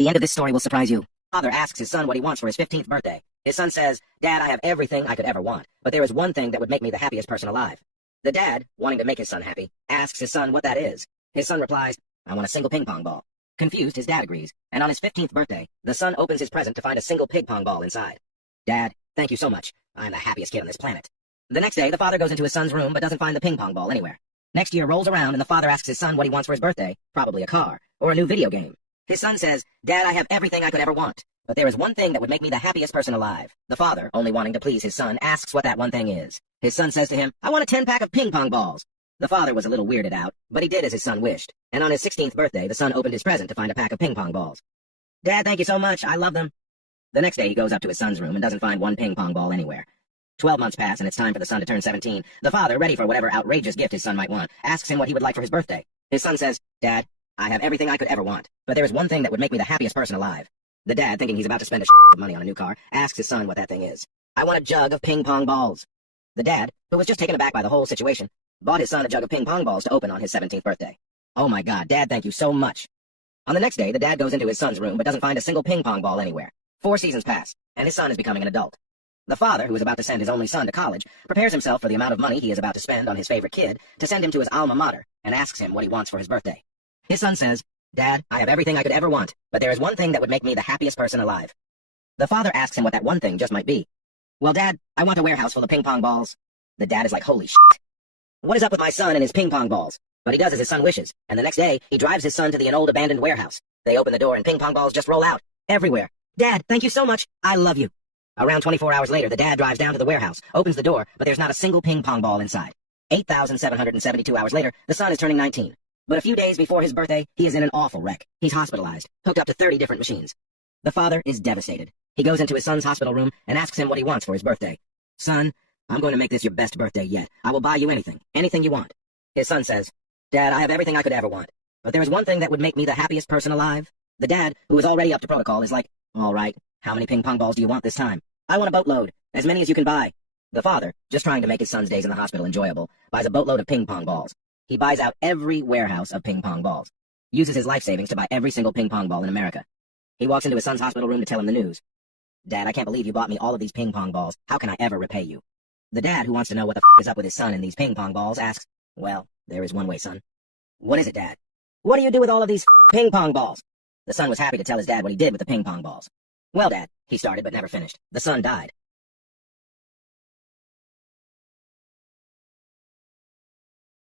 The end of this story will surprise you. Father asks his son what he wants for his 15th birthday. His son says, "Dad, I have everything I could ever want, but there is one thing that would make me the happiest person alive." The dad, wanting to make his son happy, asks his son what that is. His son replies, "I want a single ping pong ball." Confused, his dad agrees, and on his 15th birthday, the son opens his present to find a single ping pong ball inside. "Dad, thank you so much. I'm the happiest kid on this planet." The next day, the father goes into his son's room but doesn't find the ping pong ball anywhere. Next year rolls around and the father asks his son what he wants for his birthday, probably a car, or a new video game. His son says, "Dad, I have everything I could ever want, but there is one thing that would make me the happiest person alive." The father, only wanting to please his son, asks what that one thing is. His son says to him, "I want a 10-pack of ping pong balls." The father was a little weirded out, but he did as his son wished, and on his 16th birthday, the son opened his present to find a pack of ping pong balls. "Dad, thank you so much. I love them." The next day, he goes up to his son's room and doesn't find one ping pong ball anywhere. 12 months pass, and it's time for the son to turn 17. The father, ready for whatever outrageous gift his son might want, asks him what he would like for his birthday. His son says, "Dad, I have everything I could ever want, but there is one thing that would make me the happiest person alive." The dad, thinking he's about to spend a of money on a new car, asks his son what that thing is. "I want a jug of ping pong balls." The dad, who was just taken aback by the whole situation, bought his son a jug of ping pong balls to open on his 17th birthday. "Oh my God, Dad, thank you so much." On the next day, the dad goes into his son's room but doesn't find a single ping pong ball anywhere. 4 seasons pass, and his son is becoming an adult. The father, who is about to send his only son to college, prepares himself for the amount of money he is about to spend on his favorite kid to send him to his alma mater, and asks him what he wants for his birthday. His son says, "Dad, I have everything I could ever want, but there is one thing that would make me the happiest person alive." The father asks him what that one thing just might be. "Well, Dad, I want a warehouse full of ping pong balls." The dad is like, "Holy shit. What is up with my son and his ping pong balls?" But he does as his son wishes, and the next day, he drives his son to an old abandoned warehouse. They open the door and ping pong balls just roll out, everywhere. "Dad, thank you so much. I love you." Around 24 hours later, the dad drives down to the warehouse, opens the door, but there's not a single ping pong ball inside. 8,772 hours later, the son is turning 19. But a few days before his birthday, he is in an awful wreck. He's hospitalized, hooked up to 30 different machines. The father is devastated. He goes into his son's hospital room and asks him what he wants for his birthday. "Son, I'm going to make this your best birthday yet. I will buy you anything you want." His son says, "Dad, I have everything I could ever want, but there is one thing that would make me the happiest person alive." The dad, who is already up to protocol, is like, "All right, how many ping pong balls do you want this time?" "I want a boatload, as many as you can buy." The father, just trying to make his son's days in the hospital enjoyable, buys a boatload of ping pong balls. He buys out every warehouse of ping pong balls, uses his life savings to buy every single ping pong ball in America. He walks into his son's hospital room to tell him the news. "Dad, I can't believe you bought me all of these ping pong balls. How can I ever repay you?" The dad, who wants to know what the is up with his son and these ping pong balls, asks, "Well, there is one way, son." "What is it, Dad?" "What do you do with all of these ping pong balls?" The son was happy to tell his dad what he did with the ping pong balls. "Well, Dad," he started but never finished. The son died.